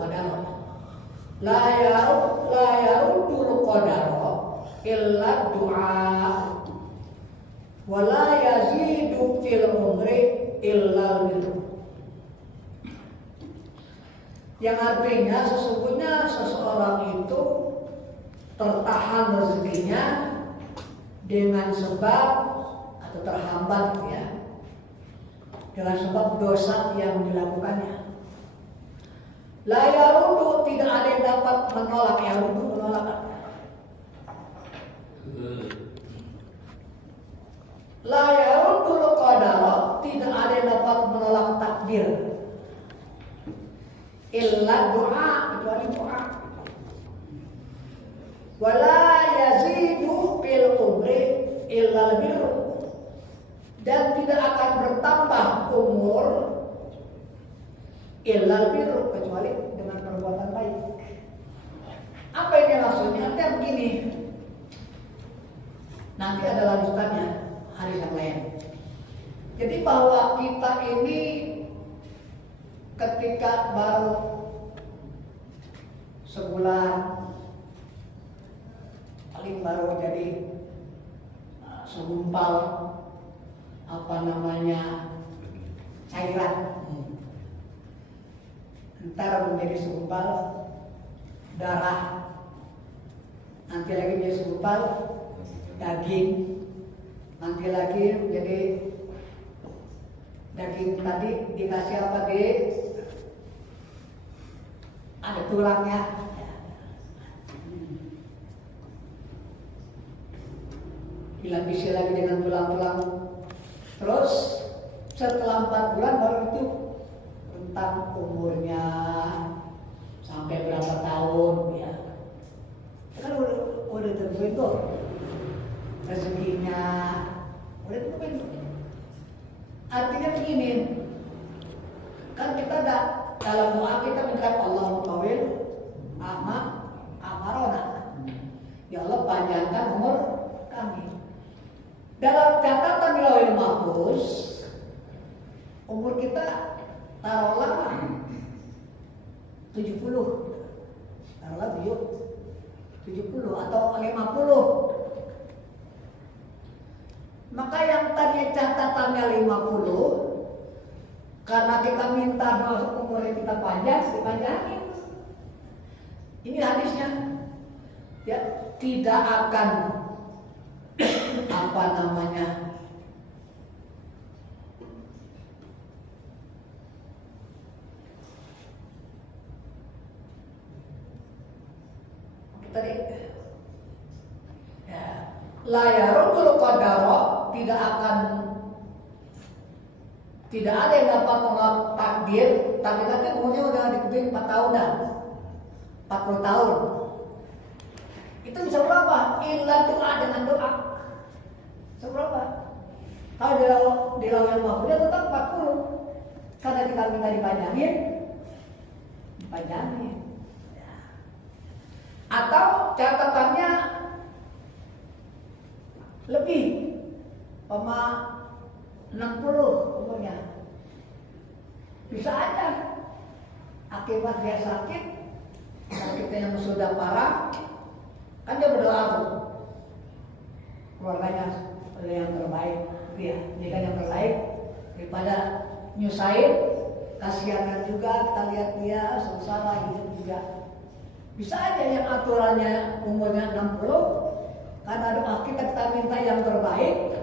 qadar. La yaruddul qadar illa du'a wa la yazidu fil umri illa birr. Yang artinya sesungguhnya seseorang itu tertahan rezekinya dengan sebab atau terhambat ya, dengan sebab dosa yang dilakukannya. La yarudu, tidak ada yang dapat menolak. Yarudu menolak. La yarudu qadara, tidak ada yang dapat menolak takdir. Illa doa, kecuali doa. Wala yazidu fil umri illa birr, dan tidak akan bertambah umur illa birr, kecuali dengan perbuatan baik. Apa ini maksudnya? Artinya begini, nanti ada lanjutannya hari yang lain. Jadi bahwa kita ini ketika baru sebulan, paling baru jadi segumpal cairan, ntar menjadi segumpal darah, nanti lagi menjadi segumpal daging, nanti lagi menjadi daging tadi dikasih apa ada tulangnya. Dilapisi lagi dengan tulang-tulang. Terus setelah 4 bulan baru itu tentang umurnya sampai berapa tahun ya. Kan udah tentuin tuh rezekinya, udah tentuin. Artinya begini, kan kita dalam doa kita minta Allah tawil amarona. Ya Allah panjangkan umur kami. Dalam catatan di Lauhul Mahfuz, umur kita taruhlah 70, taruhlah 70 atau 50. Maka yang tadi catatannya 50, karena kita minta umurnya kita panjang, dipanjangin. Ini hadisnya, ya, tidak akan tadi ya, la yarudul qadara, tidak ada yang dapat menolak takdir. Tapi nanti umurnya udah dikumpulin 4 tahun dah, 40 tahun. Itu bisa berapa? Illa doa, dengan doa. Seberapa? Kalau di Lauhul Mahfuz tetap 40. Karena kita minta dipanjangin. Ya. Atau catatannya lebih, 60 umurnya. Bisa aja akibat dia sakit, sakitnya yang sudah parah, kan dia berdoa tuh, keluarganya yang terbaik, dia kan yang terbaik daripada nyusahin, kasihan juga kita lihat dia sengsara hidup juga. Bisa aja yang aturannya umurnya 60, karena doa kita minta yang terbaik,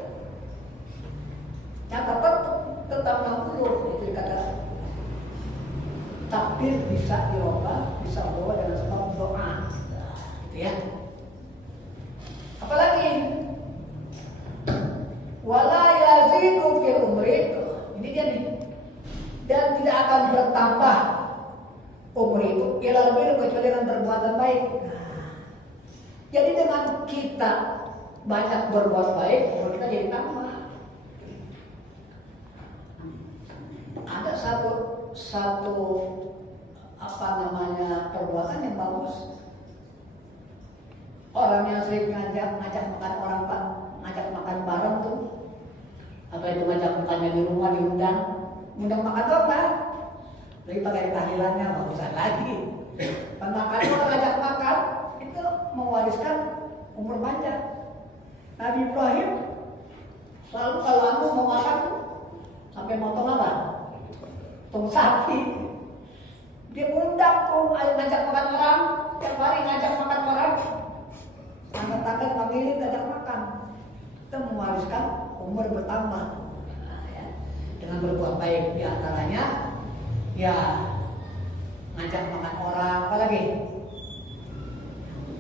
catatan tetap 60. Itu kata takdir bisa dirubah, bisa berubah dengan sebab doa, gitu ya. Apalagi wala yazidu fil umri, ini dia nih, dan tidak akan bertambah umur itu ila lebih kecuali dengan perbuatan baik. Jadi dengan kita banyak berbuat baik, umur kita jadi tambah. Ada satu perbuatan yang bagus. Orang yang sering ngajak makan orang, Pak, ngajak makan bareng tuh, apa itu ngajak makannya di rumah, diundang makan apa? Lagi pakai tahlilannya nggak usah lagi. Makan orang ajak makan itu mewariskan umur panjang. Nabi Ibrahim selalu kalau aku mau makan sampai motong apa? Potong sapi. Dia undang tuh ngajak makan orang, tiap hari ngajak makan orang. Tangga-tangga panggilin ngajak makan. Itu mewariskan umur bertambah. Nah, ya. Dengan berbuat baik diantaranya, ya ngajak makan orang, apalagi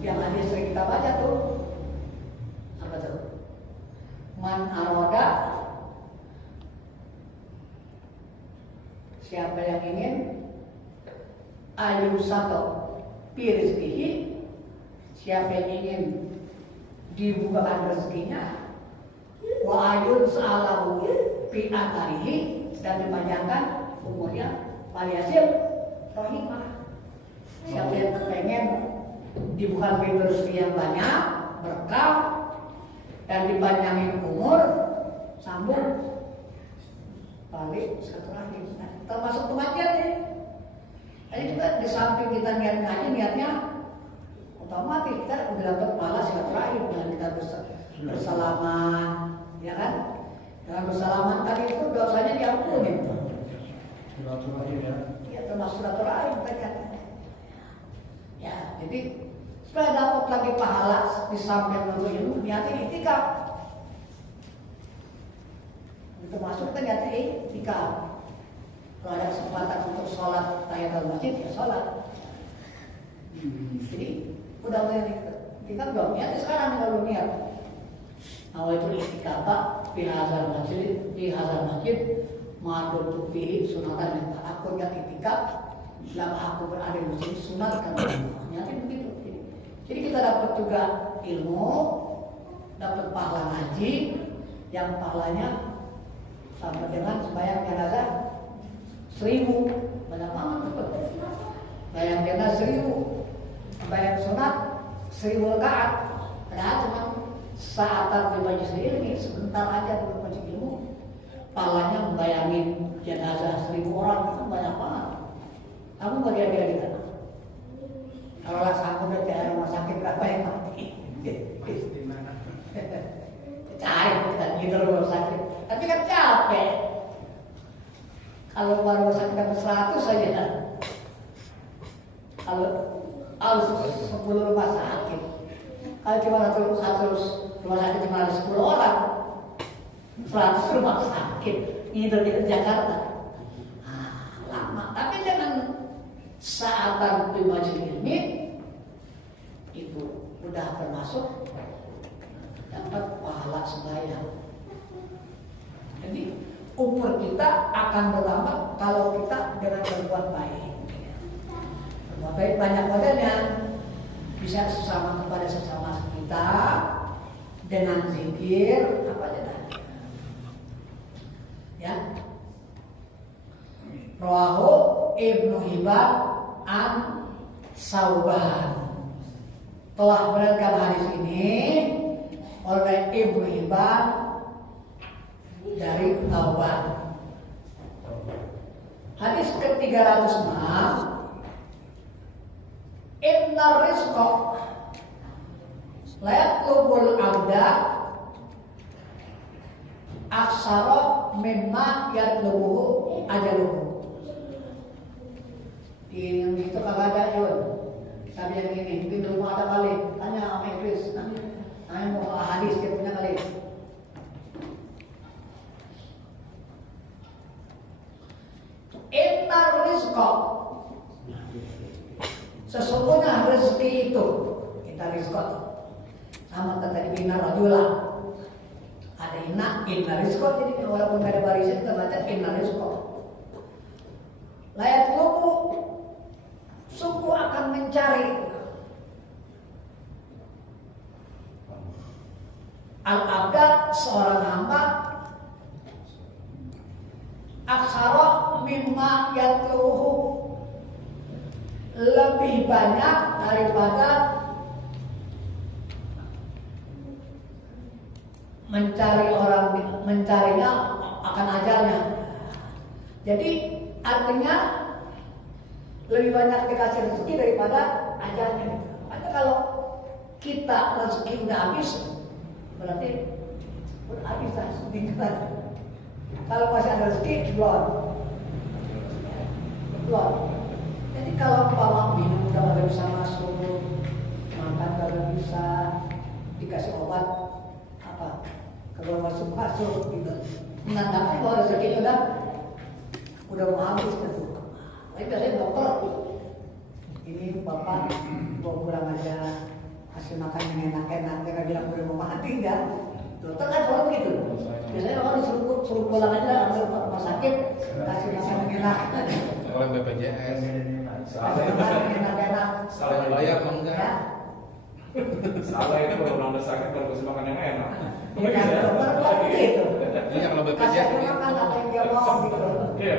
yang hadis sering kita baca tuh apa tuh? Man aroda, siapa yang ingin ayu satu pirizkihi, siapa yang ingin dibukakan rezekinya, wa ayun sa'alahu fi akarihi, dan dipanjangkan umurnya, waliyasil rohimah. Siapa yang kepengen dibuka pintu rezeki yang banyak, berkah, dan dipanjangin umur, sambung balik silaturahim. Nah, termasuk kematian nih. Jadi juga di samping kita niat ngaji, niatnya otomatis kita udah dapat pahala silaturahim dengan kita bersalaman, ya kan? Dengan bersalaman tadi itu dosanya diampuni. Silaturahim ya. Ya termasuk silaturahim ternyata. Ya, jadi supaya dapat lagi pahala di samping menuntut ilmu, niatin itikaf. Itu masuk ternyata itikaf. Kalau ada kesempatan untuk sholat tahiyatul masjid, ya sholat. Jadi udah mulai itikaf belum? Niatnya sekarang kalau niat. Awal itu itikaf di hazar masjid, ma'adutu fihi sunatan yang tak aku niat itikaf. Selama aku berada di masjid sunat kan, niatnya begitu. Jadi kita dapat juga ilmu, dapat pahala ngaji, yang pahalanya sama dengan sembahyang jenazah 1000, banyak banget tuh. Sembahyang jenazah 1000, sembahyang sunat 1000 rakaat. Padahal cuma saatan di majelis ilmu, sebentar aja di majelis ilmu, pahalanya membayangin jenazah 1000 orang itu banyak banget. Kamu bagian kita. Kalau lah sanggup dari rumah sakit berapa yang mati? Di mana? Cari kita gitu rumah sakit. Tapi kan capek. Kalau rumah sakit dapat 100 saja. Kalau harus 10 rumah sakit. Kalau cuma satu rumah sakit cuma ada 10 orang, 100 rumah sakit. Ini dari Jakarta. Lama. Tapi dengan saatan di majelis ilmi itu udah termasuk dapat pahala sembahyang. Jadi umur kita akan bertambah kalau kita dengan berbuat baik. Berbuat baik banyak modelnya, bisa sesama kepada sesama kita dengan zikir apa aja dah. Ya. Rawahu Ibnu Hibban an Sauban. Telah beredar hadis ini oleh Ibnu Hibban dari Sauban. Hadis ke-306. Inna rizqa la yatlubul abda aksara mimma yatlubuhu ajaluhu. Di yang itu kagak ada Yun. Kita yang ini, mungkin di rumah ada kali. Tanya sama Idris, tanya mau hadis dia punya kali. Inna rizqa, sesungguhnya rezeki itu, kita rizqa sama tadi inna rajula. Ada inna rizqa, jadi walaupun gak ada barisan kita baca inna rizqa. Layak lupu, suku akan mencari al-abda, seorang hamba, aksara mimma yatluhu, lebih banyak daripada mencarinya akan ajalnya. Jadi artinya lebih banyak dikasih rezeki daripada ajalnya gitu. Makanya kalau kita rezeki udah habis, berarti udah habis lah tinggal. Kalau masih ada rezeki, belum. Jadi kalau bawa minum udah nggak bisa masuk, makan nggak bisa, dikasih obat apa, kalau masuk gitu, menandakan bahwa rezekinya udah mau habis gitu. Tapi biasanya dokter, ini bapak bawa pulang aja, kasih makan yang enak-enak, dia nggak bilang udah mau mati enggak. Dokter kan selalu begitu. Biasanya orang suruh pulang aja ke rumah sakit, kasih makan yang enak. Oleh BPJS. Kasih makan yang enak-enak. Salah bayar apa enggak? Ya. Salah itu kalau orang udah sakit kalau kasih makan yang enak. Iya kan, dokter kan begitu. Iya kalau Kasih BPJS. dia makan apa yang dia mau gitu. Iya.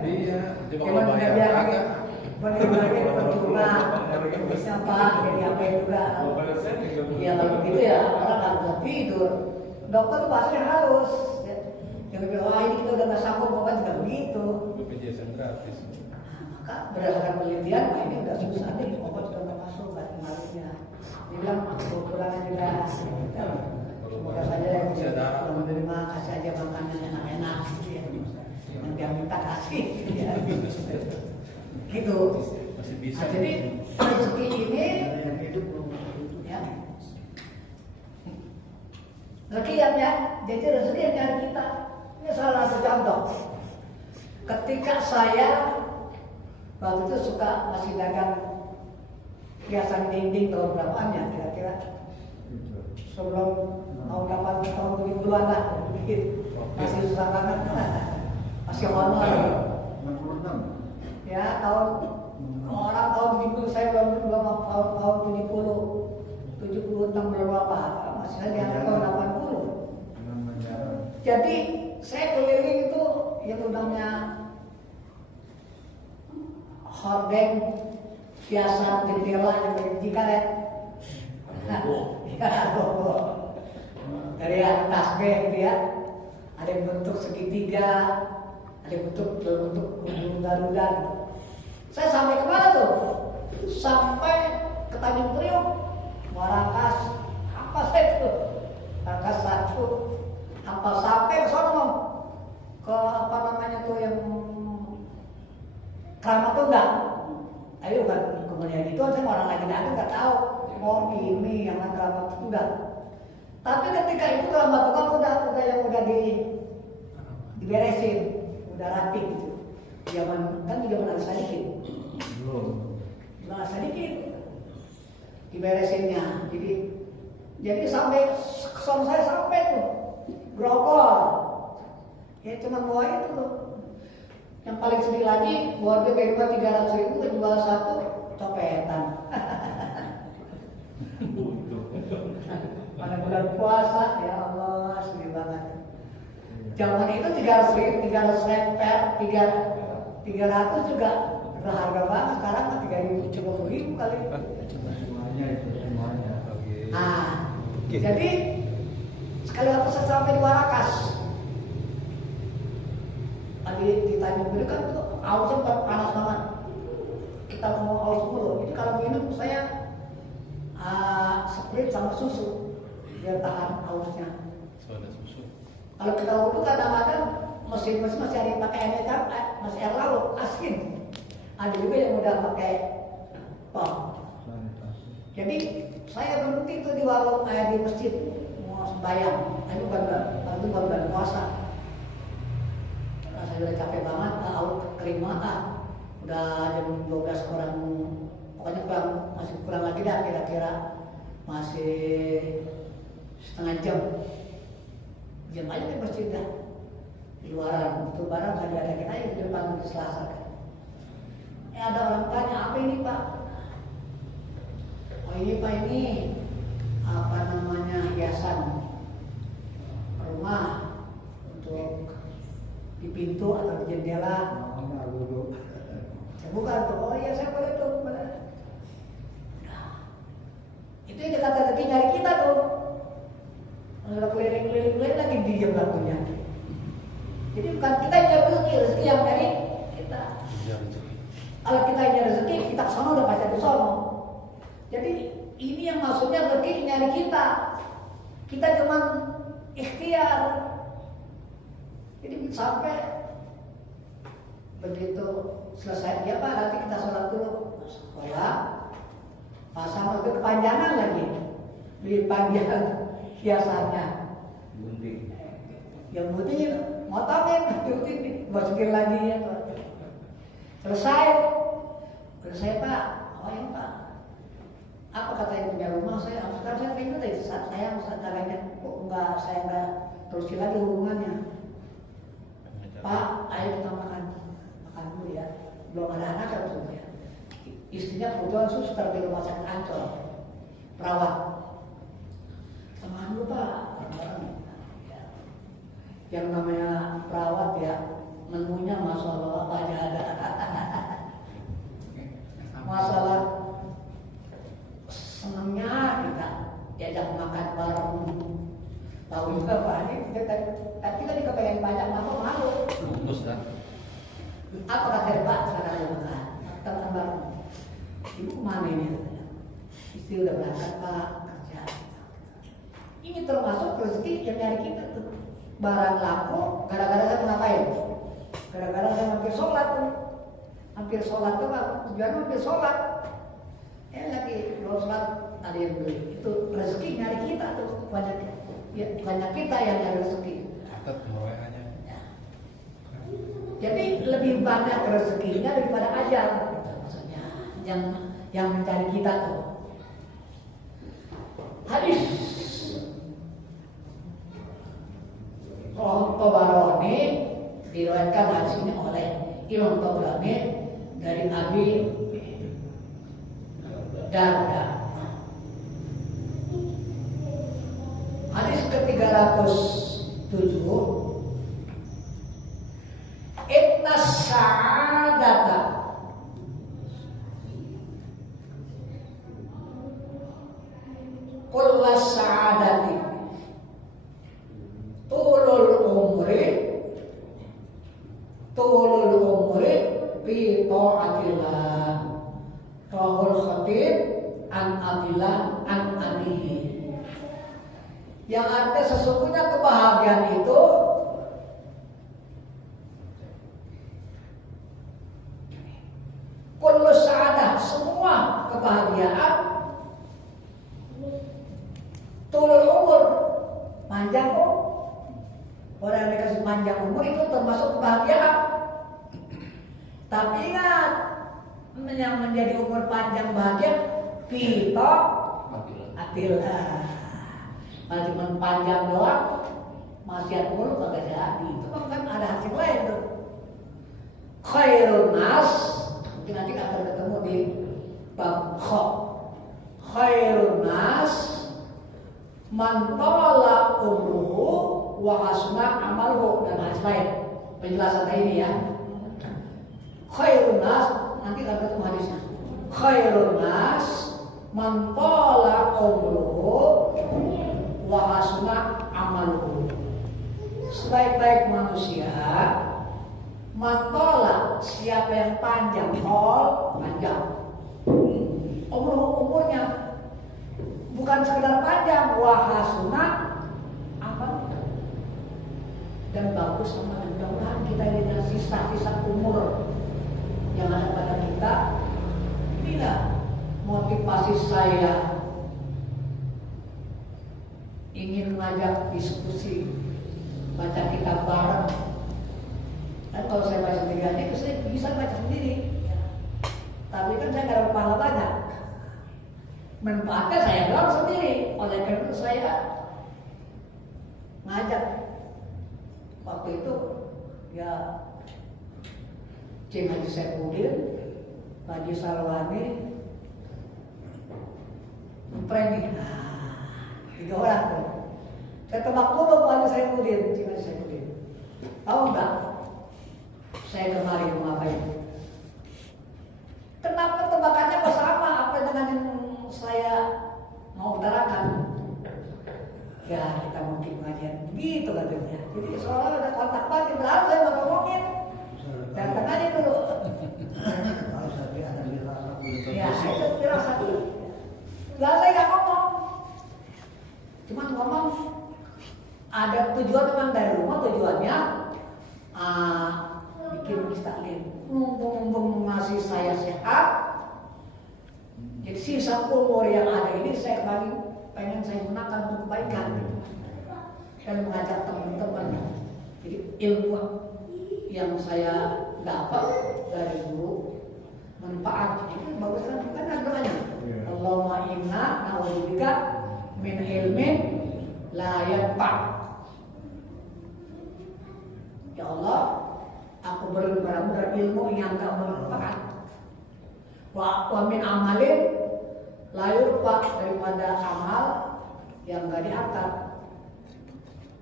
Iya, coba Cuman kalau bayar biar agak. benar-benar percuma. Bisa apa, jadi apa juga. Ya kalau begitu ya orang nggak bisa tidur. Dokter tuh bahasanya halus. Yang bilang, wah ini kita udah nggak sanggup, pokoknya juga begitu. BPJS yang gratis. Maka berdasarkan penelitian, wah ini udah susah nih, obat sudah nggak masuk kemarinnya. Dia bilang, ukuran aja udah. Semoga saja yang bisa menerima, kasih aja makanan yang enak-enak. Gitu ya. Yang dia minta kasih. Gitu ya. Gitu. Masih bisa. Nah, jadi rezeki ini ya. Rezeki yang jadi rezeki yang nyari kita. Ini salah satu contoh. Ketika saya waktu itu suka masih dagang hiasan dinding tahun berapaan ya kira-kira sebelum mau dapat tahun 70-an lah, masih susah banget, masih honor. 66. Ya tahun orang tahun 70 saya belum tahun 76 belum apa, masih saya di atas tahun 80. Jadi saya keliling itu yang namanya hordeng, hiasan jendela yang menjijikan ya. Nah, ya, dari atas gitu ya. Ada yang bentuk segitiga, ada yang bentuk burung garuda. Saya sampai kemana tuh? Sampai ke Tanjung Priok, Warakas, apa saya itu? Warakas 1, apa sampai ke sono ke apa namanya tuh yang Keramat Tunggal. Ayo kan kemudian itu saya orang lagi dagang nggak tahu. Oh ini yang Keramat Tunggal. Tapi ketika itu Keramat Tunggal udah diberesin, udah rapi gitu. Zaman kan juga pernah sedikit. Belum sedikit. Diberesinnya. Jadi sampai kesan saya sampai tuh grogol. Ya cuma bawa itu tuh. Yang paling sedih lagi, buat dia beli 300.000 jual satu copetan. Pada bulan puasa, ya Allah, sedih banget. Zaman itu 300 lemper, 300 juga berharga banget. Sekarang 3.000 kali. Semuanya itu semuanya. Nah, jadi sekali waktu saya sampai di Warakas, di Tanjung Priok kan itu ausnya panas banget. Kita mau aus mulu. Jadi kalau minum saya sprit sama susu biar tahan ausnya. Soda susu. Kalau kita wudhu kadang-kadang mesin masih ada yang pakai masih air laut asin. Ada juga yang udah pakai pom. Jadi saya berhenti itu di warung di masjid mau sembahyang. Itu bulan puasa. Saya udah capek banget, kelima udah jam 12 kurang, pokoknya masih kurang lagi dah kira-kira masih setengah jam aja di masjid dah di luaran itu barang saya diadakan aja di depan di Selasa kan. Ada orang tanya apa ini Pak? Oh ini Pak ini apa namanya hiasan rumah untuk di pintu atau di jendela. Ya, bukan tuh, oh iya saya boleh tuh. Nah, itu yang dikata lagi nyari kita tuh. Kalau keliling-keliling lagi diam lakunya. Jadi bukan kita yang nyari rezeki yang nyari kita. Kalau kita yang Kita cuma ikhtiar. Jadi sampai begitu selesai dia Pak, nanti kita sholat dulu. Sholat, pasang itu kepanjangan lagi, lebih panjang hiasannya. Gunting. Yang putih motongin, masukin lagi ya. Selesai Pak. Oh ya Pak. Apa kata yang punya rumah saya? Sekarang saya pengen itu saya katanya, kok enggak saya enggak terusin lagi hubungannya. Pak, ayo kita makan dulu ya. Belum ada anak kan ya. Istrinya kebetulan suster di rumah sakit Ancol, perawat. Makan dulu Pak. Ya. Yang namanya perawat ya, menunya masalah apa aja ada. Masalah senangnya kita diajak makan bareng. Tahu juga Pak, ini tapi kan kita pengen banyak malu. Bungkus kan? Apa kata Pak sekarang ayo makan? Kita makan bareng. Ibu kemana ini? Istri udah berangkat Pak kerja. Ini termasuk rezeki yang dari kita tuh. Barang laku, gara-gara saya ngapain? Gara-gara saya hampir sholat tuh. Hampir sholat tuh Pak, tujuan hampir sholat. Lagi belum sholat ada yang beli. Itu rezeki dari kita tuh. Banyak kita yang nyari rezeki. Catat WA-nya. Jadi lebih banyak rezekinya daripada ajal, gitu, maksudnya yang mencari kita tuh. Hadis Tabarani diriwayatkan hadis ini oleh Imam Tabarani dari Abi Darda. Hadis ke-307. Inna sa'adata kulla sa'adati tulul umri fi ta'atillah. Rahul Khatib an Abdillah an Abihi. Yang artinya sesungguhnya kebahagiaan itu kullu sa'adah, semua kebahagiaan, tulul umur, panjang umur. Orang yang dikasih panjang umur itu termasuk kebahagiaan. Tapi ingat, yang menjadi umur panjang bahagia kita atilah. Kalau cuma panjang doang, maksiat mulu kagak jadi. Itu kan ada hasil lain tuh. Khairun nas, mungkin nanti akan ketemu di bab khairun nas man tala umruhu wa hasuna amaluhu, dan hadis lain. Penjelasan ini ya. Khairun nas, nanti akan ketemu hadisnya. Khairun nas man tala umruhu wa hasuna amaluhu. Sebaik-baik manusia mantola, siapa yang panjang, panjang umurnya, bukan sekedar panjang, wahasuna amal, dan bagus sama. Mudah-mudahan kita ini dengan sisa-sisa umur yang ada pada kita. Inilah motivasi saya ingin mengajak diskusi, baca kitab bareng. Dan kalau saya baca sendiri aja, saya bisa baca sendiri. Tapi kan saya nggak ada pahala banyak. Manfaatnya saya doang sendiri. Oleh karena itu saya ngajak. Waktu itu ya Cing Haji Saipudin, Haji Salwani, Premi. Nah, 3 orang tuh. Saya tebak dulu Haji Saipudin, Cing Haji Saipudin. Tahu nggak? Saya kemarin mau ngapain? Kenapa tebakannya kok sama apa dengan yang saya mau utarakan? Ya kita mungkin pengajian gitu katanya. Jadi soalnya ada kontak batin, lalu saya mau ngomongin. Datang aja dulu. Ya, itu firasat dulu. Enggak, saya nggak ngomong. Cuman ngomong ada tujuan memang dari rumah, tujuannya bikin istaklim. Mumpung masih saya sehat, jadi sisa umur yang ada ini saya pengen saya gunakan untuk kebaikan dan mengajak teman-teman. Jadi ilmu yang saya dapat dari guru manfaat itu bagus kan ada doanya. Allahumma inna na'udzubika min ilmin la yanfa'. Ya Allah, aku berlindung dari ilmu yang tak bermanfaat. Wa min amalin la yurfa, daripada amal yang enggak diangkat.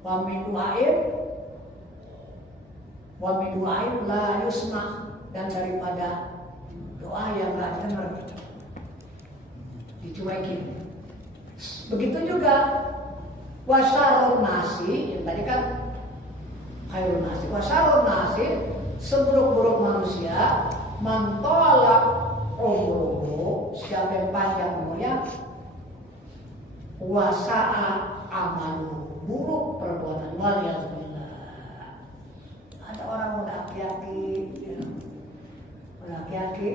Wa min du'ain la yusma, dan daripada doa yang enggak dengar, dicuekin. Begitu juga wasarun nasi, yang tadi kan khairun nasi, wasarun nasi, seburuk-buruk manusia, mantolak umruhu, siapa yang panjang umurnya, wasa'a amalu, buruk perbuatan, waliyahzubillah. Ada orang muda aki-aki,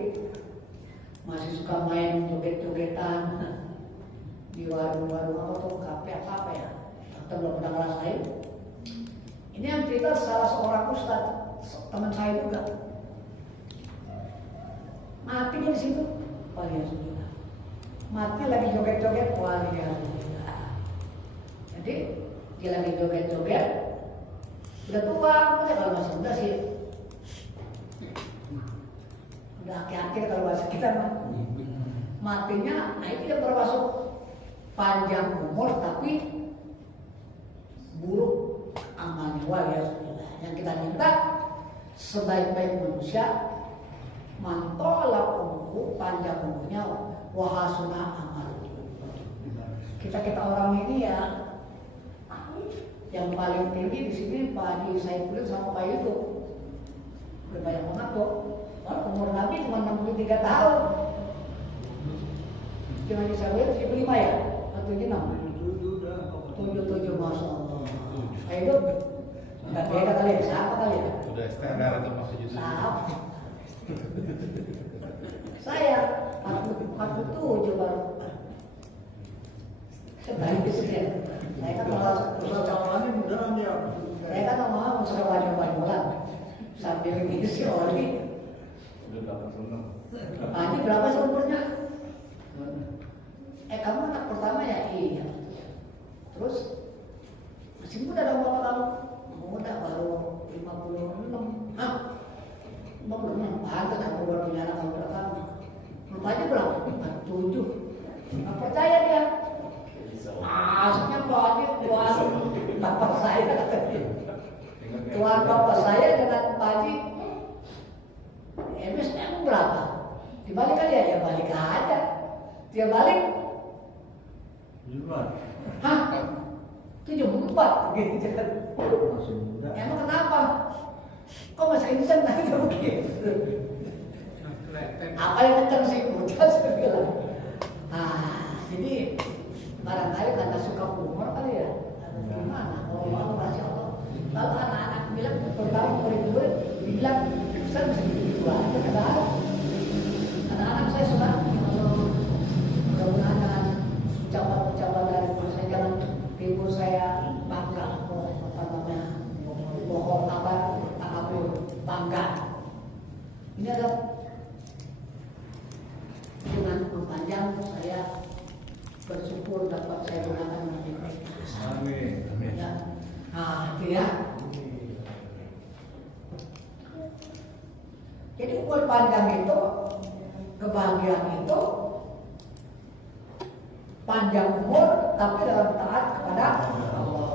masih suka main joget-jogetan di warung-warung apa tuh, kafe apa ya, atau belum pernah ngerasain. Ini yang cerita salah seorang ustadz, teman saya juga. Matinya di situ, waliyahzubillah. Mati lagi joget-joget, waliyahzubillah. Jadi dia lagi joget-joget, udah tua, kalau masih muda sih, udah aki-aki kalau bahasa kita mah. Matinya, nah itu yang termasuk panjang umur tapi buruk amalnya, waliyahzubillah. Yang kita minta sebaik-baik manusia, mantolak umurku, panjang umurnya, wahasuna amal. Kita orang ini ya, yang paling tinggi di sini Pak Haji Saifullah sama Pak Yusuf. Udah banyak banget tuh. Umur Nabi cuma 63 tahun. Cuma di Saifullah 75 ya? Atau 76? 77, Masya Allah. Pak Yusuf nggak beda kali ya, sama kali ya? Udah standar atau masih justru? Sama. Saya 47 baru. Sebalik sekian. Saya kan malah saya kan mau suka banyak-banyak sambil ngisi oli. Ini berapa sih umurnya? Kamu anak pertama ya? Iya. Terus masih muda dong bapak kamu? Muda, baru 56. Hah? 56. Pantas kamu baru punya anak kamu berapa? Rupanya berapa? 47. Nggak percaya dia. Aslinya Pak Haji, tuan bapak saya katanya. Tuan bapak saya dengan Pak Haji, MS-nya berapa? Dibalik aja ya, balik aja. Dia balik. Hah? 74 gitu. Emang kenapa? Kok masih kenceng tadi begitu? Apa yang kenceng sih? Udah saya bilang. Jadi barangkali karena suka umur kali ya. Gimana? Oh, Masya Allah. Lalu anak-anak bilang, terutama murid-murid bilang, Ustaz bisa begitu aja, kadang-kadang. Anak-anak saya suka, mudah-mudahan dengan ucapan-ucapan dari guru saya, jangan ibu saya bangga, bohong kabar, takabur, bangga. Ini ada dengan umur panjang saya bersyukur dapat saya gunakan lebih baik. Amin. Ya. Itu ya. Jadi umur panjang itu, kebahagiaan itu, panjang umur tapi dalam taat kepada Allah.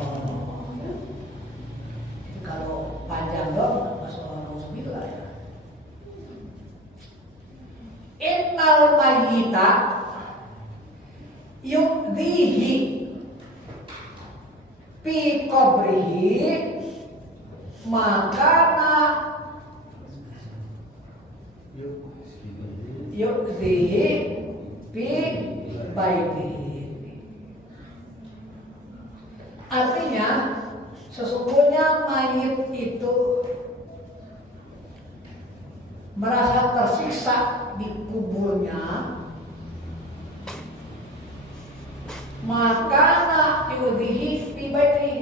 Ya. Jadi kalau panjang dong, Bismillah ya. Innal mayyita yu'dhihi fi qabrihi makana yu'dhihi fi baitihi. Artinya sesungguhnya mayit itu merasa tersiksa di kuburnya, maka yudihi fi baiti,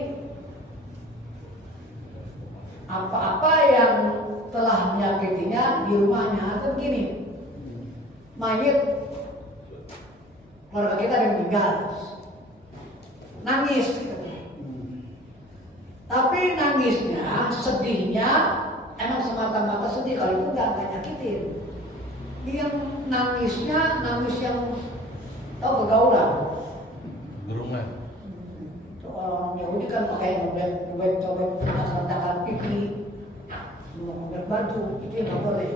apa-apa yang telah menyakitinya di rumahnya. Atau begini, mayit keluarga kita ada yang meninggal, nangis gitu. Tapi nangisnya, sedihnya emang semata-mata sedih. Kalau itu nggak nyakitin. Dia nangisnya nangis yang tau kegaulan. Gerungan. Orang Yahudi kan pakai cobek sertakan pipi, ngobek baju, itu yang nggak boleh.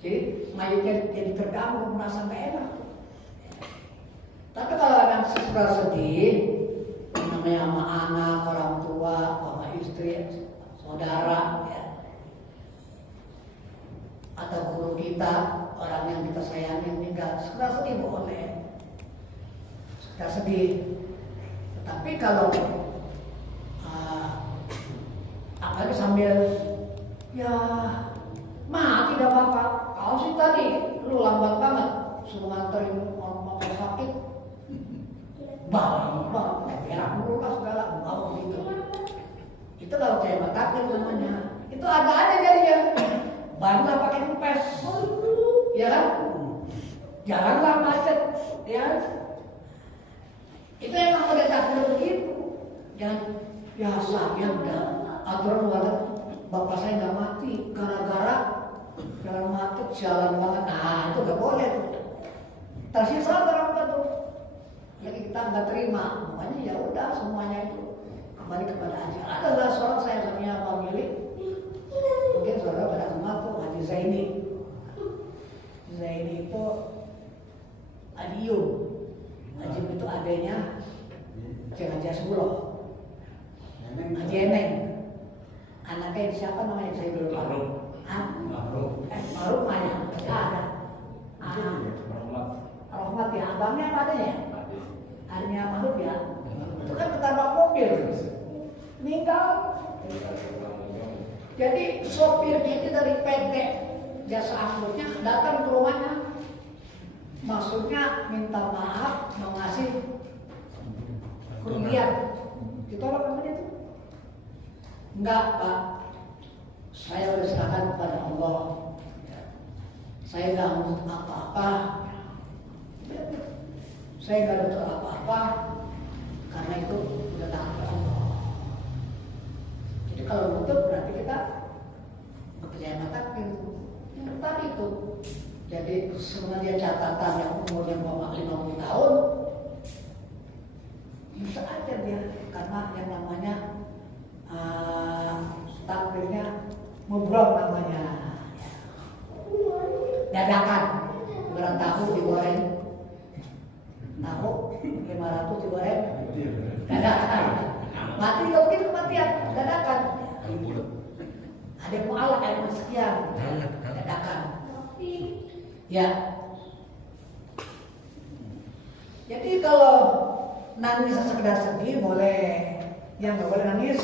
Jadi mayitnya jadi terganggu, merasa nggak enak. Tapi kalau anak sudah sedih, namanya sama anak, orang tua, sama istri, saudara, ya, atau guru kita, orang yang kita sayangi meninggal, sudah sedih boleh, sudah sedih. Tetapi kalau apalagi sambil ya mati tidak apa-apa. Kau sih tadi lu lambat banget suruh nganterin orang sakit, bang, berak dulu lah segala, bau gitu. Itu kalau saya takdir namanya. Itu ada aja jadinya. Barulah pakai kempes, ya kan? Jalanlah macet, ya. Itu emang udah takdir begitu. Jangan biasanya udah aturan wadah bapak saya nggak mati gara-gara jalan macet, jalan banget. Nah itu nggak boleh tuh. Tersiksa orang tua tuh. Lagi kita nggak terima, makanya ya udah semuanya itu kembali kepada aja. Ada nggak seorang saya satunya pemilik, mungkin saudara pada kenal tuh Haji Zaini. Zaini itu Adiyu. Haji itu adanya Haji Asbuloh, Haji Eneng. Anaknya siapa namanya saya belum tahu. Maruf mana? Ada. Rahmat ya, abangnya apa adanya? Adanya Maruf ya. Itu kan ketabrak mobil, meninggal. Jadi sopirnya itu dari PT jasa angkutnya datang ke rumahnya. Maksudnya minta maaf, mau ngasih kerugian. Ditolak sama dia tuh. Enggak Pak, saya udah serahkan kepada Allah. Saya nggak mau apa-apa. Saya nggak ada apa-apa karena itu udah takdir Allah. Jadi kalau nutup berarti kita percaya sama takdir. Yang tadi itu. Jadi sebenarnya catatan yang umurnya 50 tahun bisa aja dia karena yang namanya takdirnya mubrok namanya. Dadakan, ibarat tahu digoreng, tahu 500 digoreng, dadakan. Mati kalau begitu kematian, dadakan. Ada yang mu'alak, ada yang sekian, dadakan. Ya. Jadi kalau nangis sekedar sedih boleh, yang nggak boleh nangis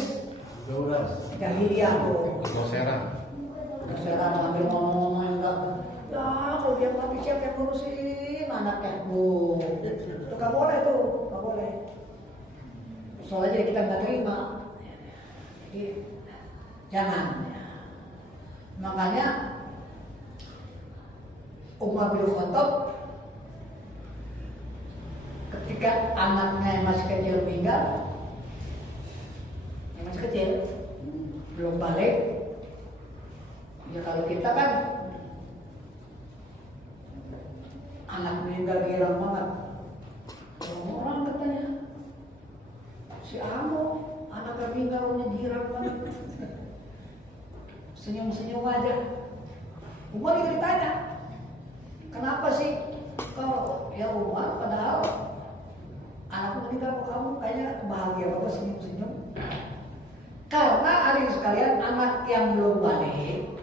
jahiliyah tuh. Berseran ambil ngomong enggak. Ya kalau dia mati siapa yang ngurusin anaknya? Itu nggak boleh tuh, nggak boleh. Soalnya jadi kita nggak terima. Jadi jangan. Makanya Umar bin Khattab ketika anaknya yang masih kecil meninggal, yang masih kecil belum balik, ya kalau kita kan anak meninggal girang banget, orang katanya si Amo anak meninggal orangnya girang banget, senyum-senyum aja. Umar juga ditanya, kenapa sih kau ya Umar padahal anakku meninggal kamu kayaknya bahagia banget senyum-senyum. Karena hari sekalian anak yang belum balik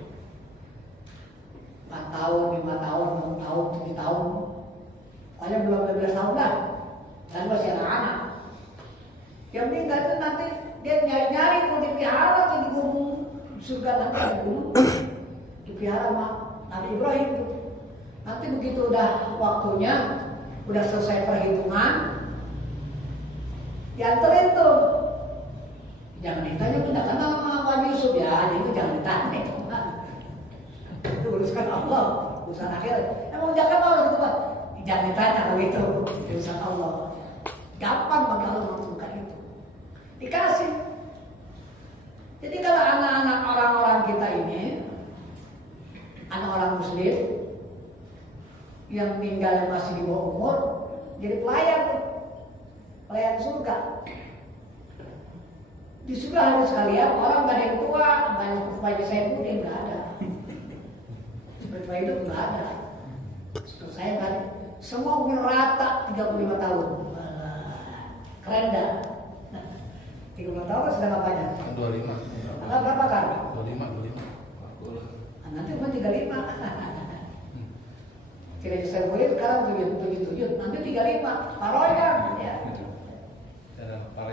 4 tahun, 5 tahun, 6 tahun, 7 tahun, pokoknya belum 12 tahun lah, dan masih anak-anak. Yang meninggal itu nanti dia nyari-nyari tuh dipelihara tuh di gunung surga, nanti di gunung dipelihara sama Nabi Ibrahim tuh. Nanti begitu udah waktunya, udah selesai perhitungan, dianterin tuh. Jangan ditanya kita kenal sama Nabi Yusuf ya, itu jangan ditanya itu. Itu urusan Allah, urusan akhirat. Emang jangan Allah gitu Pak. Jangan ditanya kalau itu urusan Allah. Gampang bagi Allah menentukan itu. Dikasih. Jadi kalau anak-anak orang-orang kita ini, anak orang Muslim yang tinggal masih di bawah umur, jadi pelayan tuh, pelayan surga. Di surga harus sekalian orang nggak ada yang tua, nggak ada seperti saya pun nggak ada. Seperti itu nggak ada. Seperti saya kan, semua umur rata 35 tahun. Keren dah. 35 tahun sedang apanya? 25. Angka berapa kan? 25. Nanti umur 35. Kira-kira saya boleh sekarang 77, nanti 35. Taruh ya.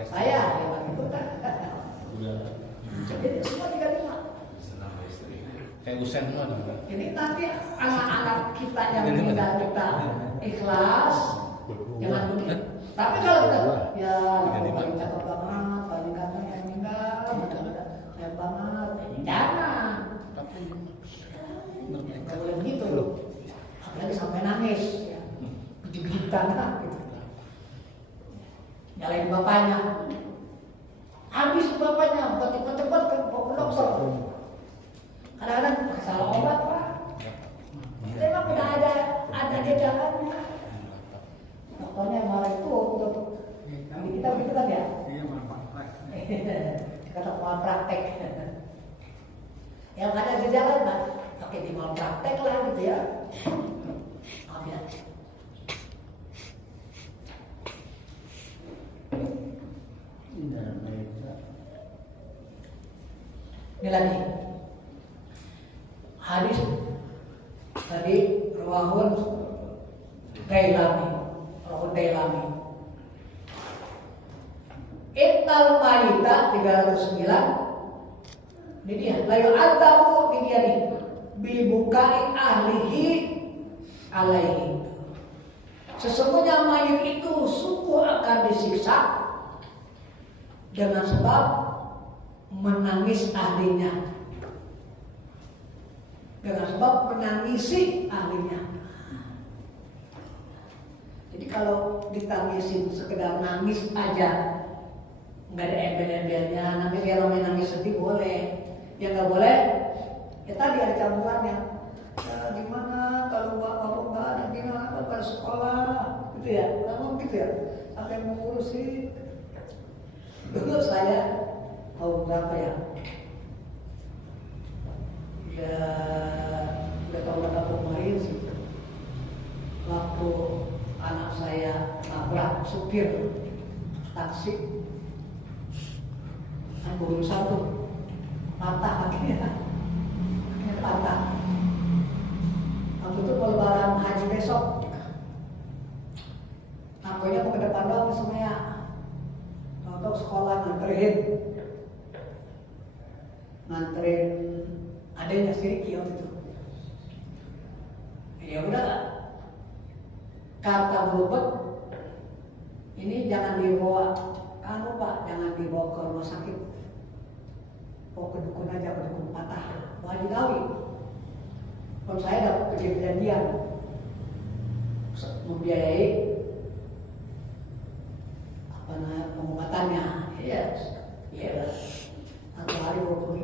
Saya yang itu kan. Jadi semua 35. Kayak Usain semua dong. Jadi nanti anak-anak kita yang meninggal kita ikhlas, jangan begitu. Tapi kalau kita ya paling cakep banget, paling ganteng yang meninggal, keren banget, jangan. Nggak boleh begitu loh. Apalagi sampai nangis, gigit-gigitan kan gitu. Nyalain bapaknya, habis bapaknya, cepat-cepat ke dokter. Kadang-kadang salah obat Pak. Memang udah ada gejalanya. Dokternya marah itu untuk kita begitu kan ya? Iya, malpraktek. Kata malpraktek. Yang ada gejala Pak, pakai di malpraktek lah gitu ya. Maaf ya. Ini lagi hadis tadi rawahul Dailami. Innal mayita 309. Ini dia. La yu'adzabu bi diyani bi bukai ahlihi alaihi. Sesungguhnya mayit itu sungguh akan disiksa dengan sebab menangis ahlinya, dengan sebab menangisi ahlinya. Jadi kalau ditangisin sekedar nangis aja, nggak ada embel-embelnya, nangis ya namanya nangis sedih boleh, yang nggak boleh, ya tadi ada campurannya. Ya, gimana kalau bapak nggak ada, gimana kalau pada sekolah, gitu ya, kamu gitu ya, sampai mengurusi. Dulu saya tahun berapa ya? Ya udah tahun berapa kemarin sih. Waktu anak saya nabrak supir taksi, kan guru satu patah kakinya patah. Waktu itu mau lebaran haji besok, akunya mau ke depan doang semuanya. Untuk sekolah nganterin adanya si Riki waktu itu. Ya udah, kata berubah, ini jangan dibawa, Pak, jangan dibawa ke rumah sakit. Bawa ke dukun aja, ke dukun patah, Haji Dawi. Kalau saya dapat perjanjian membiayai pengobatannya, iya lah, 1 hari 20.000,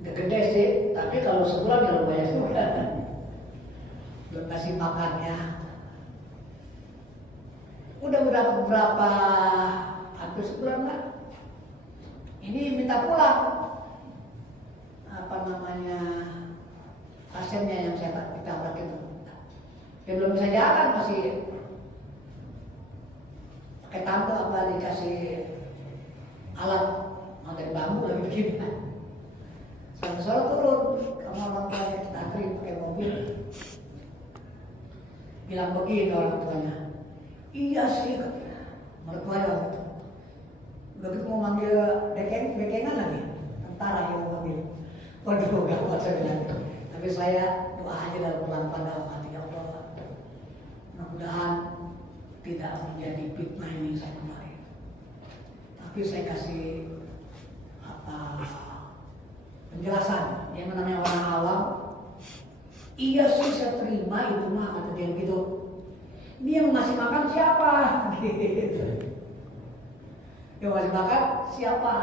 nggak gede sih, tapi kalau sebulan ya lumayan juga, belum kasih makannya, udah berapa hampir sebulan lah, ini minta pulang, pasiennya yang saya ditabrak itu, dia belum bisa jalan masih. Pakai tante apa dikasih alat pakai bambu lagi begini kan. Soalnya turun, kamu orang tuanya antri pakai mobil. Bilang begini orang tuanya, iya sih, mertuanya waktu itu. Udah gitu mau manggil bekengan lagi, tentara yang mau manggil. Waduh, gak kuat saya bilang. Tapi saya doa aja dalam pelan-pelan dalam hati, ya Allah. Mudah-mudahan tidak menjadi fitnah ini saya kemarin. Tapi saya kasih penjelasan yang namanya orang awam. Iya sih saya terima itu mah, kata dia gitu. Ini yang ngasih makan siapa? Gitu. Yang ngasih makan siapa?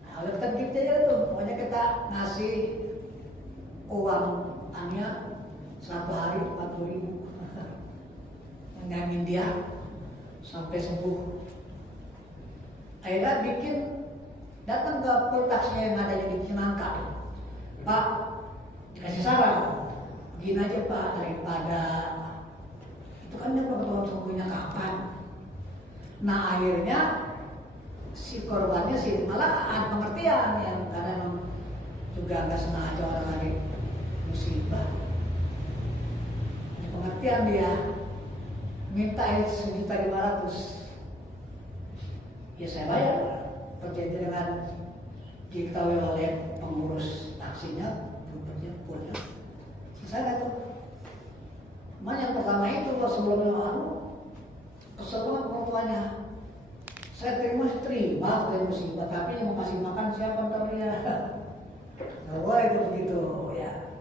Nah, udah kita gitu aja tuh. Pokoknya kita ngasih uang tanya 1 hari 40.000. Ngamin dia sampai sembuh. Akhirnya datang ke pertaksnya yang ada di Cinangka. Pak, dikasih saran, gini aja Pak, daripada itu kan dia pengetahuan sembuhnya kapan. Nah akhirnya si korbannya malah ada pengertian yang kadang juga nggak sengaja orang ada musibah. Ada pengertian dia minta 1.500.000. Ya saya bayar. Perjanjian dengan diketahui oleh pengurus taksinya, berpergian. Saya tuh, cuman yang pertama itu sebelumnya kesel banget orang saya terima musibah, tapi yang mau kasih makan siapa ntar dia? Nggak boleh itu begitu ya.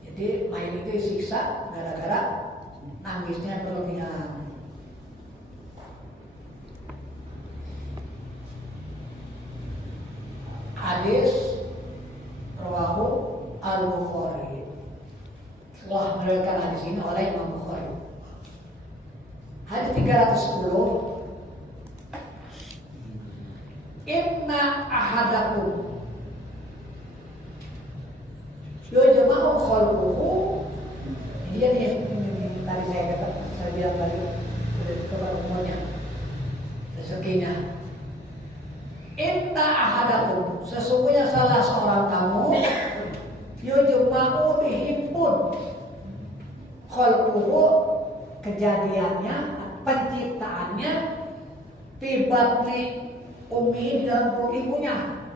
Jadi main itu disiksa gara-gara nangisnya berlebihan. Hadis rawahu al-Bukhari. Telah meriwayatkan hadis ini oleh Imam Bukhari. Hadis 310. Inna ahadakum yujma'u khalquhu. Dia nih tadi saya bilang tadi kepada semuanya rezekinya. Inna ahadakum, sesungguhnya salah seorang kamu yujma'u dihimpun khalquhu, kejadiannya, penciptaannya fi batni ummi, dalam perut ibunya.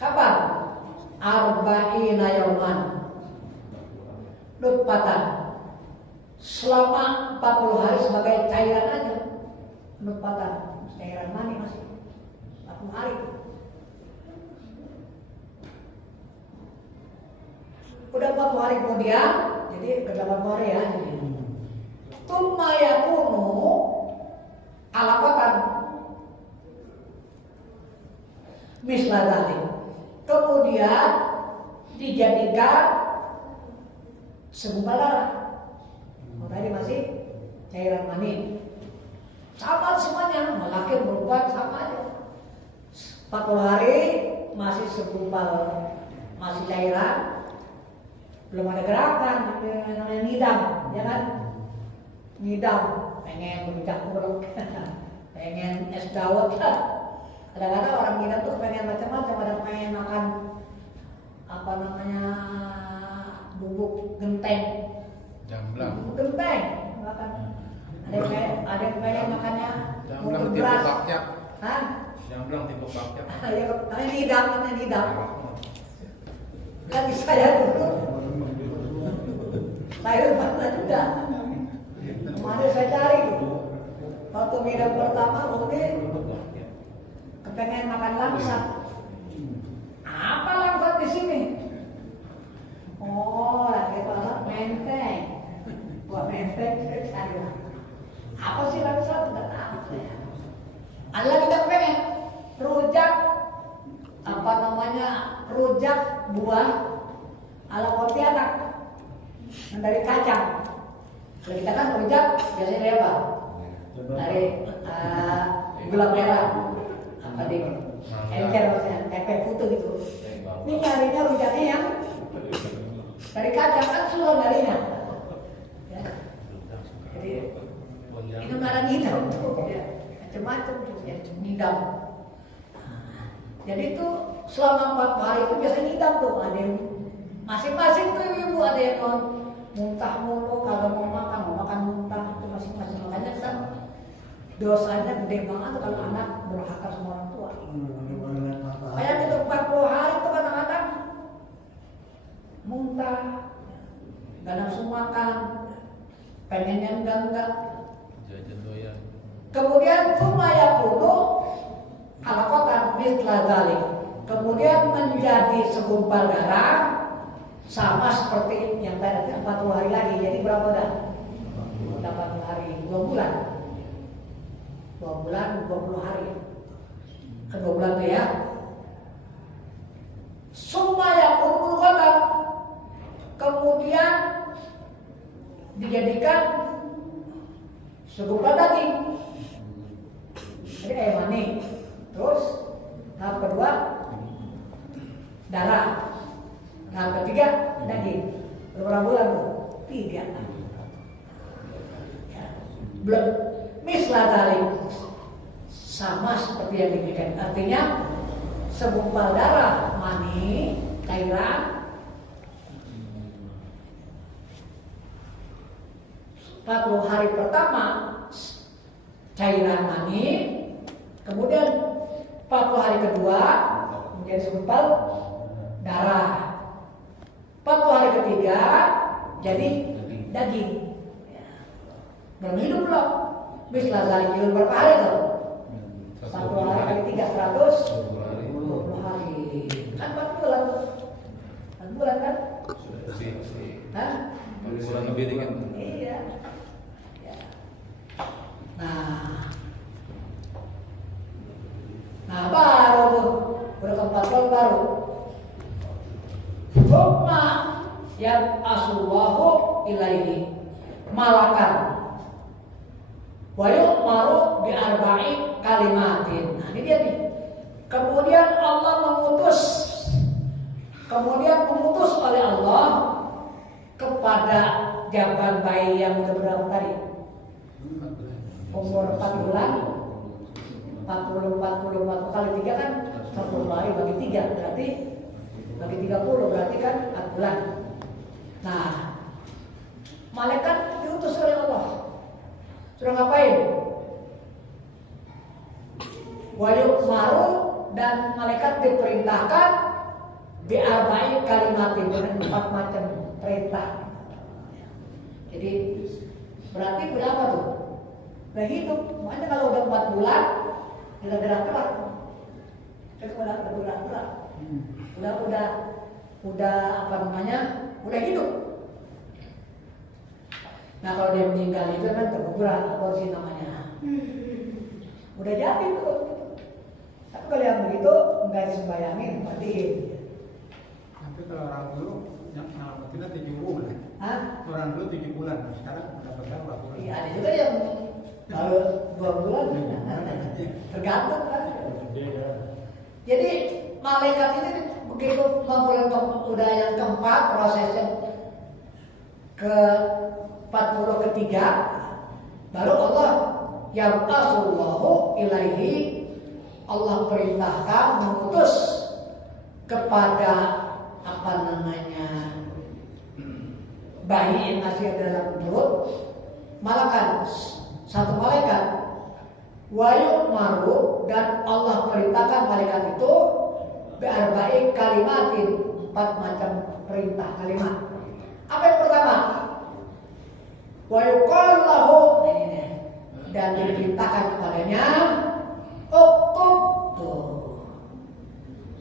Kapan? Arba'ina yauman nutfatan, selama 40 hari sebagai cairan aja. Nutfatan, cairan mani masih 40 hari. Udah 40 hari kemudian, jadi ke 80 hari ya. Tsumma yakunu alaqatan misla dzalik. Kemudian dijadikan segumpal darah. Tadi masih cairan mani. Sama semuanya, mau laki perempuan sama aja. 40 hari masih segumpal, masih cairan, belum ada gerakan, namanya ngidam, ya kan? Ngidam, pengen bercampur, pengen es dawet. Kadang-kadang orang ngidam tuh pengen macam-macam, ada pengen makan apa namanya bubuk genteng, Jamblang. bubuk genteng, makan. Ada yang pengen makannya Jamblang bubuk tipe beras. bakyak. Hah? Jamblang tipe bakyak. Ya, namanya ngidam. Kan saya dulu, saya pernah juga. Kemarin saya cari waktu ngidam pertama, kepengen makan langsat. Apa langsat di sini? Oh, lagi langsat menteng. Buat menteng saya cari. Apa sih langsat? Tidak tahu saya. Allah kita pengen rujak, apa namanya, rujak buah ala Pontianak dari kacang. Kalau kita kan rujak biasanya dari apa? Dari gula merah, apa di encer maksudnya, tempe putu gitu. Ini nyarinya rujaknya yang dari kacang, kan susah nyarinya. Ya. Jadi itu nggak ada ngidam tuh, ya. Macam-macam tuh, ya ngidam. Jadi itu selama 4 hari itu biasanya ngidam tuh, ada yang masing-masing tuh ibu, ada yang muntah mulu, kalau mau makan muntah, itu masing-masing. Makanya kan dosanya gede banget kalau anak durhaka sama orang tua. Kayak itu 40 hari itu kadang-kadang muntah, gak nafsu makan, pengennya enggak. Jajan doyan. Kemudian sumaya kudu alakotan misla zalik. Kemudian menjadi segumpal darah sama seperti yang tadi 40 hari lagi. Jadi berapa dah? 80 hari, 2 bulan. 2 bulan, 20 hari. Kedua bulan itu ya. Sumaya kudu kotak. Kemudian dijadikan segumpal daging. Jadi air mani. Terus tahap kedua darah. Tahap ketiga daging. Berapa bulan tuh? 3. Ya. Belum misla tali. Sama seperti yang diberikan. Artinya segumpal darah, mani, cairan 40 hari pertama cairan mani, kemudian 40 hari kedua menjadi segumpal darah, 40 hari ketiga jadi daging. Belum hidup belum? Mislah kali hidup berapa hari tuh? 40 hari kali 3 120 hari. Kan 4 bulan. 4 bulan kan? Hah? 4 bulan lebih dikit. Iya. Ya. Nah baru tuh udah keempat bulan baru. Summa yang asullahu ilaihi malakan. Wayuk maru bi arba'i kalimatin. Nah ini dia nih. Kemudian mengutus oleh Allah kepada jaban bayi yang udah berapa tadi? Umur 4 bulan. 40 kali 3 kan 40 hari bagi 3 berarti bagi 30 berarti kan 4 bulan. Nah, malaikat diutus oleh Allah. Sudah ngapain? Wayuk maru dan malaikat diperintahkan diarba'i kalimatin dengan 4 macam perintah. Jadi berarti berapa tuh? Udah hidup. Makanya kalau udah 4 bulan udah gerak-gerak. Udah gerak-gerak. Udah apa namanya? Udah hidup. Nah kalau dia meninggal itu kan terkuburan apa sih namanya? Udah jadi tuh. Tapi kalau yang begitu nggak disembayangin, matiin. Tapi kalau orang dulu yang kita 7 bulan. Hah? Orang dulu 7 bulan, sekarang mendapatkan 4 bulan. Iya ada juga yang kalau 2 bulan tergantung kan. Jadi malaikat ini begitu udah yang keempat prosesnya ke 40 ketiga baru Allah yang asullahu ilaihi Allah perintahkan mengutus kepada apa namanya bayi yang masih dalam perut malakan satu malaikat wayuk maru dan Allah perintahkan malaikat itu bearba'i kalimatin 4 macam perintah kalimat. Apa yang pertama? Wayuk lahu dan diperintahkan kepadanya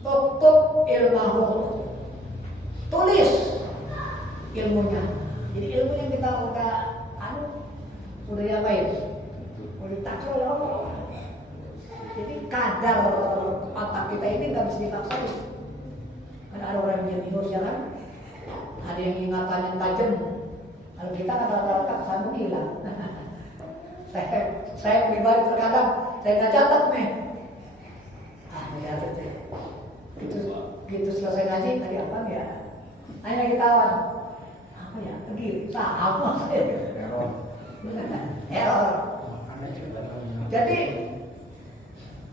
uktub ilmahu tulis ilmunya. Jadi ilmu yang kita udah diapain? Udah ditaksir oleh Allah. Jadi kadar otak kita ini nggak bisa dipaksain. Karena ada orang yang jenius ya kan, ada yang ingatannya tajam. Kalau kita kata-kata kesana hilang. Saya pribadi terkadang saya nggak catat nih. Ya gitu selesai ngaji tadi apa ya? Nanya ke kawan, apa ya? Gitu, sama. Error. Jadi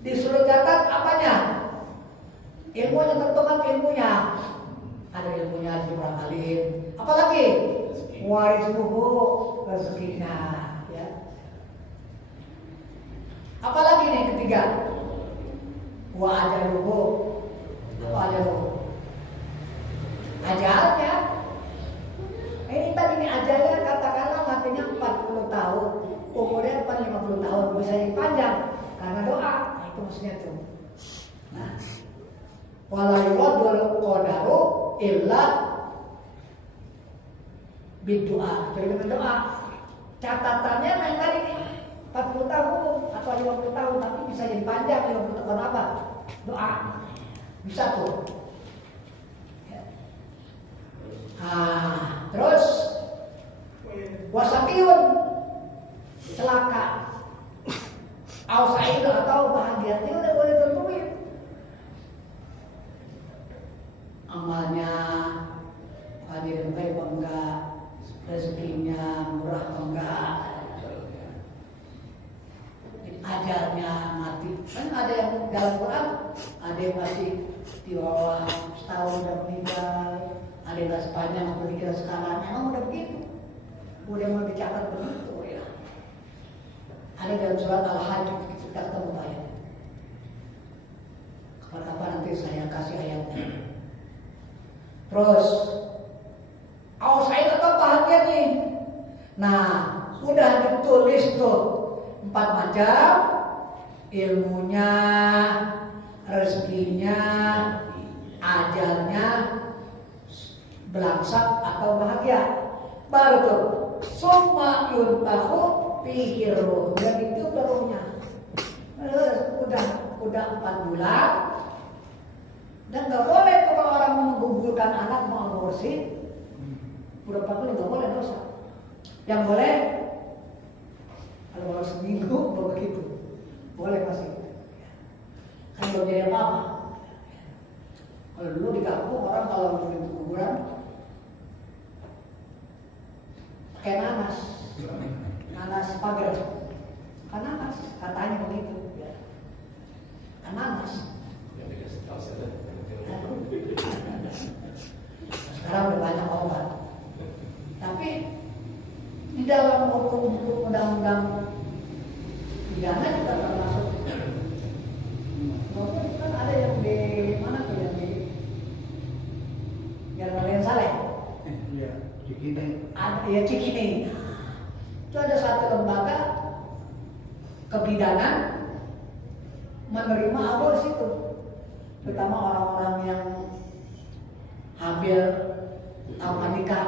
disuruh catat apanya? Ilmunya tentukan ilmunya. Ada ilmunya diuramalin. Apalagi waris buku rezekinya, ya. Apalagi nih ketiga, wa ajaluhu, apa ajaluhu? Ajalnya. Ini tadi nih ajalnya katakanlah matinya 40 tahun, umurnya 50 tahun bisa yang panjang karena doa. Nah, itu maksudnya tuh. Nah, wala yuradul qadaru illa biddoa, jadi dengan doa. Catatannya yang tadi nih 40 tahun atau 50 tahun, tapi bisa jadi panjang 50 tahun apa? Doa. Bisa tuh. Terus wasatiun celaka, ausaid atau bahagia ini udah boleh tentuin. Amalnya hadirin baik apa enggak, rezekinya murah apa enggak, ajarnya mati. Kan ada yang dalam Quran, ada yang masih di bawah setahun udah meninggal, ada yang sepanjang apa dikira sekarang. Memang udah begitu, udah mau dicatat begitu ya. Ada dalam surat Al-Hajj, kita ketemu ayat. Kapan-kapan nanti saya kasih ayatnya. Terus saya tetap bahagia nih. Nah, udah ditulis tuh 4 macam ilmunya, rezekinya, ajalnya, belangsak atau bahagia. Baru tuh summa yuntahu fihi ruh, udah itu ruhnya. Udah 4 bulan. Dan nggak boleh kalau orang menggugurkan anak mau aborsi, udah 4 bulan nggak boleh, dosa. Yang boleh kalau baru seminggu begitu, boleh masih. Kan belum jadi apa-apa. Kalau dulu di kampung orang kalau bikin kuburan pakai nanas pagar, kan nanas katanya begitu. Ya. Kan nanas. Sekarang udah banyak obat. Tapi di dalam hukum undang-undang pidana juga termasuk. Kan ada yang di mana tuh, yang di Jalan Saleh. Iya, Cikini. Ada ya Cikini. Itu ada satu lembaga kebidanan menerima aborsi itu, terutama orang-orang yang hamil tanpa nikah,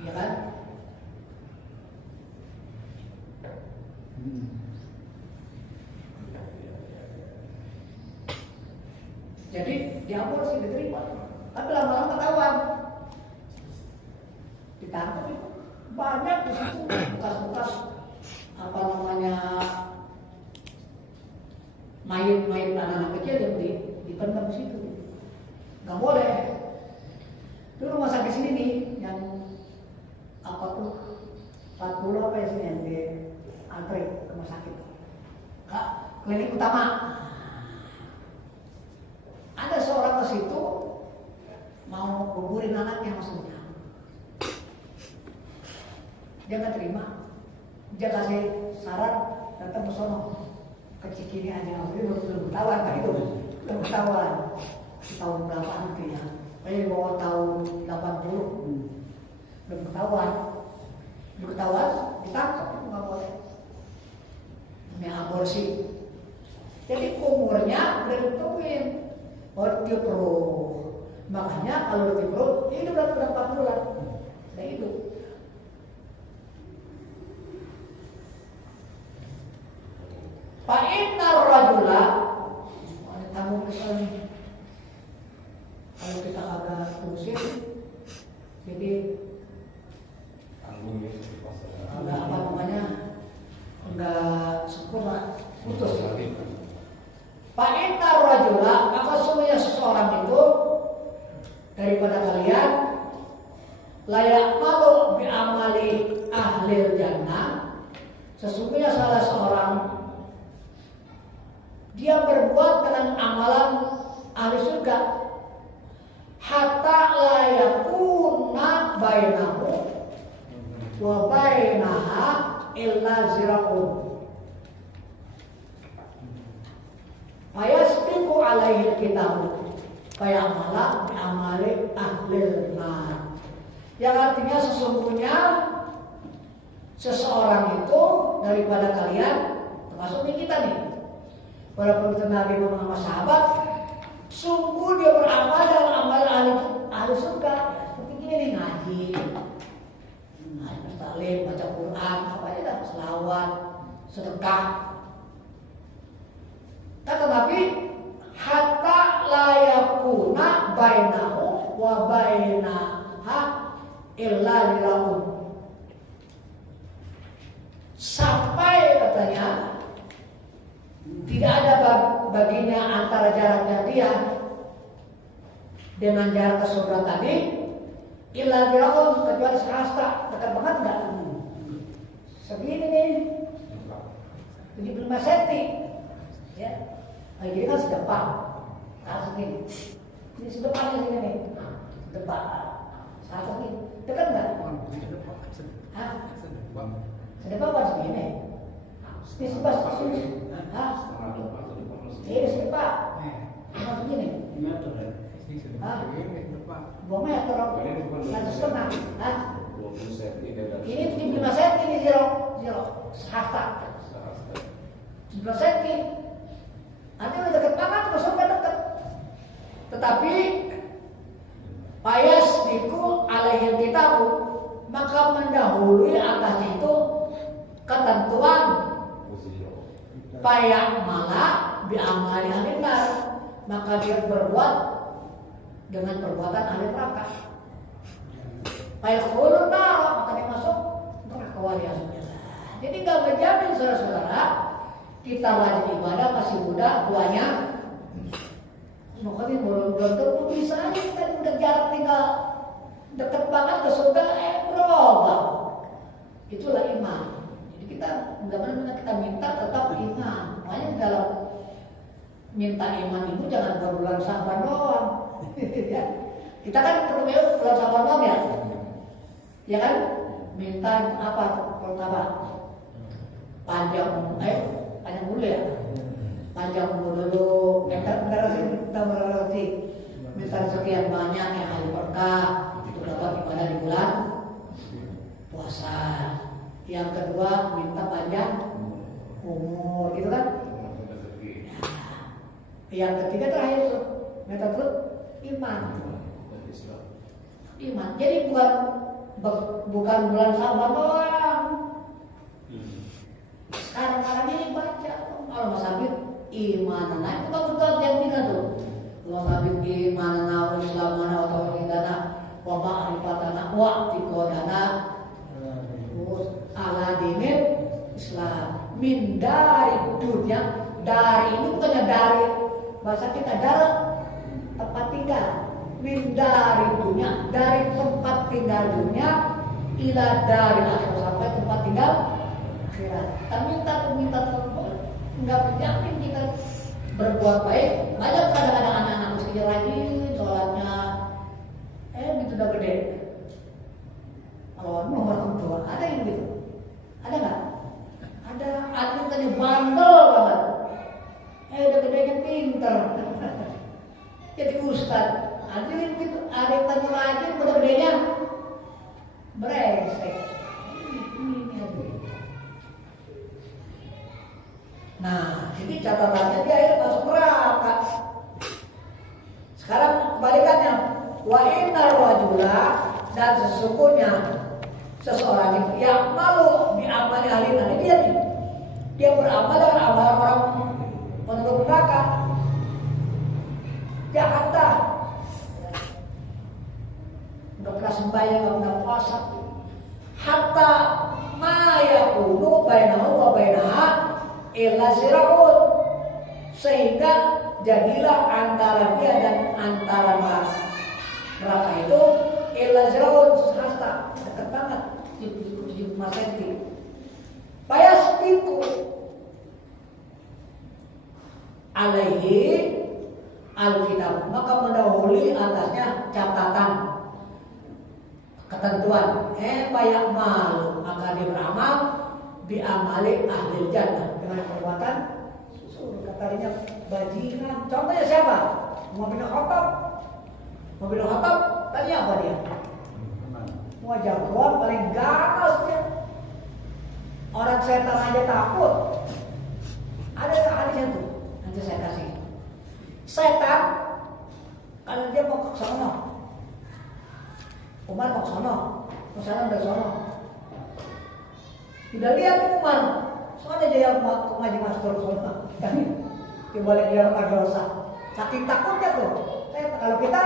ya kan? Jadi diaborsi diterima, tapi lama-lama ketahuan, ditangkap itu banyak di situ bekas-bekas apa namanya mayat anak-anak kecil yang dipendam di situ. Nggak boleh. Itu rumah sakit sini nih yang apa tuh 40 apa ya sini yang di antre rumah sakit. Kak, klinik utama. Ada seorang ke situ mau gugurin anaknya maksudnya. Dia nggak terima. Dia kasih saran datang ke sono, ke Cikini aja. Dia belum ketahuan kan itu, belum ketahuan. Tahun berapa nanti ya? Kayaknya di bawah tahun 80. Belum ketahuan. Belum ketahuan, ditangkap itu nggak boleh. Ini aborsi. Jadi umurnya udah ditentuin. Tiup perut. Makanya kalau tiup perut, itu udah 4 bulan. Udah hidup. Fa'innar rajula, ada tamu misalnya. Kalau kita agak pusing, jadi agak apa namanya, enggak sempurna, putus. Fa'innar rajula, maka sesungguhnya seseorang itu daripada kalian layak malu bi'amali ahlil jannah. Sesungguhnya salah seorang dia berbuat dengan amalan ahli surga hatta la yakuna bainahu wa bainaha illa zira'un. Fayasbiqu alaihi kitabu fayamala bi'amali ahlil nar. Yang artinya sesungguhnya seseorang itu daripada kalian, termasuk kita nih, walaupun itu Nabi sama sahabat, sungguh dia beramal dalam amal ahli surga. Seperti gini nih, ngaji, taklim, baca Quran, apa aja dah, selawat, sedekah. Kata Nabi, hatta la yakuna bainahu wa bainaha illa liraun. Sampai katanya tidak ada baginya antara jaraknya dia dengan jarak ke surga tadi illa liraun, kecuali sehasta. Dekat banget enggak? Segini nih, 75 cm ya. Jadi kan sedepan, segini. Ini sedepannya segini nih, sedepan, saat segini. Dekat nggak? Hah? Sedepan pas segini. Ini sedepan segini. Hah? Ini sedepan. Pas segini. Hah? 2 meter. 1,5. Hah? 20 cm. Ini 75 cm ini zero, sehasta. 17 cm. Artinya udah dekat banget, surga dekat. Tetapi payas biku alaihil kitabu, maka mendahului atasnya itu ketentuan payak malah bi'amali ahli nar, maka dia berbuat dengan perbuatan ahli neraka. Payak khulun nar, maka dia masuk neraka waliyahzubillah. Jadi nggak menjamin saudara-saudara kita wajib ibadah masih muda, tuanya makanya belum tentu bisa aja kita udah jarak tinggal deket banget ke surga, berubah. Itulah iman. Jadi kita nggak benar-benar kita minta tetap iman. Makanya dalam minta iman itu jangan bulan Sa'ban doang. Kita kan perlu bulan Sa'ban doang ya, ya kan? Minta apa? Pertama panjang dulu ya, panjang umur dulu, minta rezeki yang banyak, yang ahli berkah, itu dapat ibadah di bulan puasa. Yang kedua minta panjang umur, gitu kan? Yang ketiga terakhir tuh minta terus iman. Jadi bukan bulan Sa'ban doang. Kadang-kadang ini baca kalau Mas Habib imanana itu kan betul yang kita tuh. Mas Habib imanana wa islamana wa tauhidana wa ma'rifatana wa tiqodana terus ala dinil Islam min dari dunia. Dari ini bukannya dari bahasa kita, dari tempat tinggal. Min dari dunia, dari tempat tinggal dunia ila dari akhirat, sampai tempat tinggal akhirat. Kita minta terus, nggak menjamin kita berbuat baik. Banyak kadang-kadang anak-anak meski rajin sholatnya, gitu udah gede. Kalau nomor tua ada yang gitu, ada nggak? Ada yang bandel banget. Udah gedenya pinter, jadi ustad. Ada yang gitu, ada yang tanya rajin, udah gedenya brengsek. Nah, jadi catatannya dia akhirnya masuk neraka. Sekarang kebalikannya, wa innar rajula, dan sesungguhnya seseorang itu yang malu diamali ahli nar. Dia beramal dengan amal orang penduduk neraka. Jakarta, nggak pernah sembahyang, nggak pernah puasa. Hatta ma yakunu bainahu wa bainaha illa zira'un, sehingga jadilah antara dia dan antara neraka itu illa zira'un, sehasta, dekat banget, 75 cm. Fayasbiqu alaihi alkitab, maka mendahului atasnya catatan ketentuan banyak malu maka dia beramal diamali ahli jannah dengan perbuatan surga. Katanya bajingan. Contohnya siapa? Umar bin Khattab tadi apa dia? Wajah jagoan paling ganas dia. Orang setan aja takut. Ada hadisnya tuh, nanti saya kasih. Setan kalau dia mau ke sana, Umar mau ke sana, misalnya dari sana. Tidak lihat Umar, soalnya dia yang ngaji masuk sana. Di balik dia rumah dosa. Saking takutnya tuh. Kalau kita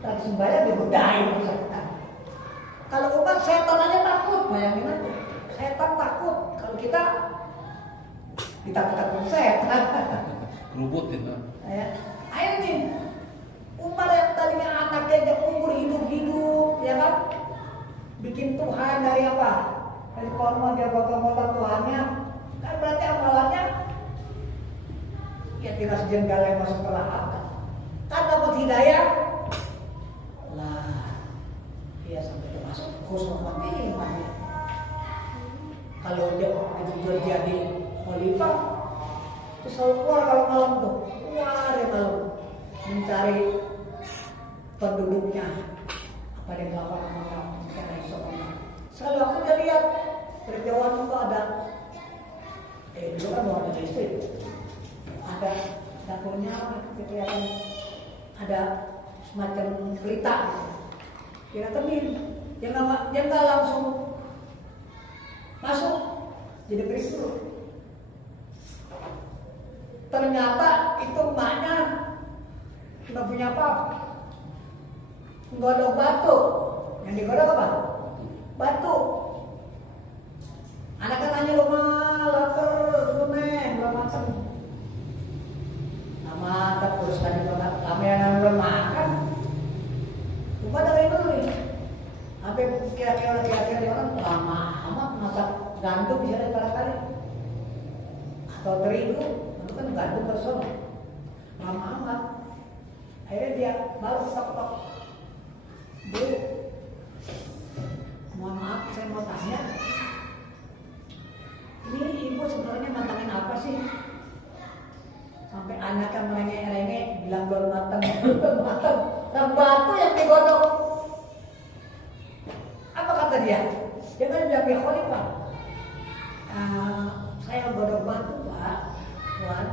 tadi sembahyang digodain setan. Kalau Umar setan aja takut, bayangin aja. Setan takut. Kalau kita ditakut-takut setan. Kerubutin lah. Ayo nih, Umar yang tadinya anaknya aja umur hidup-hidup, ya kan? Bikin Tuhan dari apa? Dari korma dia bakal Tuhannya. Kan berarti amalannya ya tidak sejengkal yang masuk ke neraka. Kan dapat hidayah. Lah, dia sampai termasuk husnul khotimah. Kalau dia begitu jadi khalifah, terus selalu keluar kalau malam tuh, keluar ya malam mencari penduduknya, apa yang melakukan orang karena isoman. Selalu aku udah lihat perjalanan itu ada, dulu kan mau ada listrik, ada dapurnya, kelihatan ada semacam pelita, kira temin, dia nggak langsung masuk, jadi berikut. Ternyata itu emaknya nggak punya apa-apa, nggodok batu, yang digodok apa? Batu. Anak kan nanya rumah, lapar, belum makan. Nama terus tadi kami yang belum makan. Coba dari dulu nih, sampai kira-kira orang lama amat masak gandum bisa dari kali atau terigu. Kan gantung bersama lama amat. Akhirnya dia baru tok-tok, Bu, mohon maaf saya mau tanya, ini ibu sebenarnya matangin apa sih? Sampai anaknya merengek-rengek bilang belum matang. Dan batu yang digodok, apa kata dia? Dia kan bilang ya khalifah, saya godok batu Pak. Tuhan,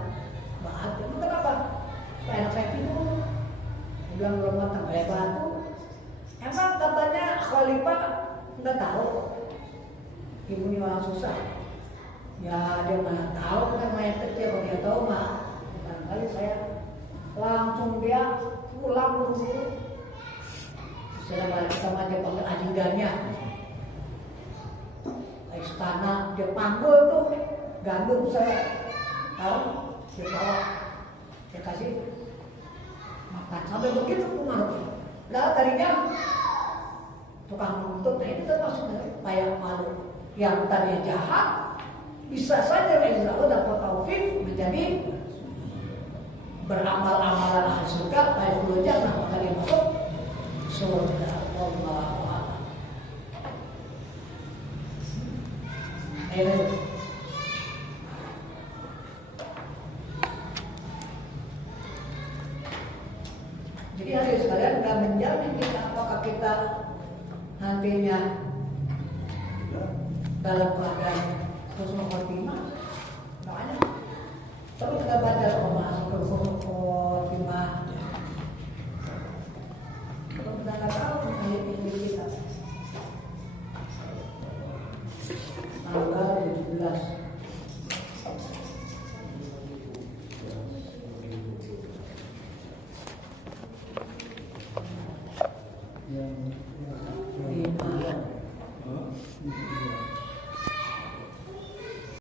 maaf, itu kenapa? Supaya anak saya tidur. Dia bilang belum matang kayak batu. Emang katanya khalifah nggak tahu ibu ini orang susah. Ya dia mana tahu kan mayat kecil, kalau dia tahu mah barangkali saya langsung dia pulang dulu. Setelah balik sama dia panggil ajudannya. Istana dia panggil tuh gandum saya. Tahu, dia bawa, dia kasih makan sampai begitu pengaruh. Nah tadinya tukang nuntut, nah itu termasuk dari payah malu yang tadinya jahat, bisa saja Insya Allah dapat taufik menjadi beramal-amalan ahli surga, payah dulu jangan maka dia masuk surga. Allah. Ayo. Jadi hadirin sekalian nggak menjamin kita apakah kita nantinya dalam keadaan husnul khotimah. Makanya terus kita baca masuk husnul khotimah. Kalau kita nggak tahu ayat ini kita tanggal 17. Yang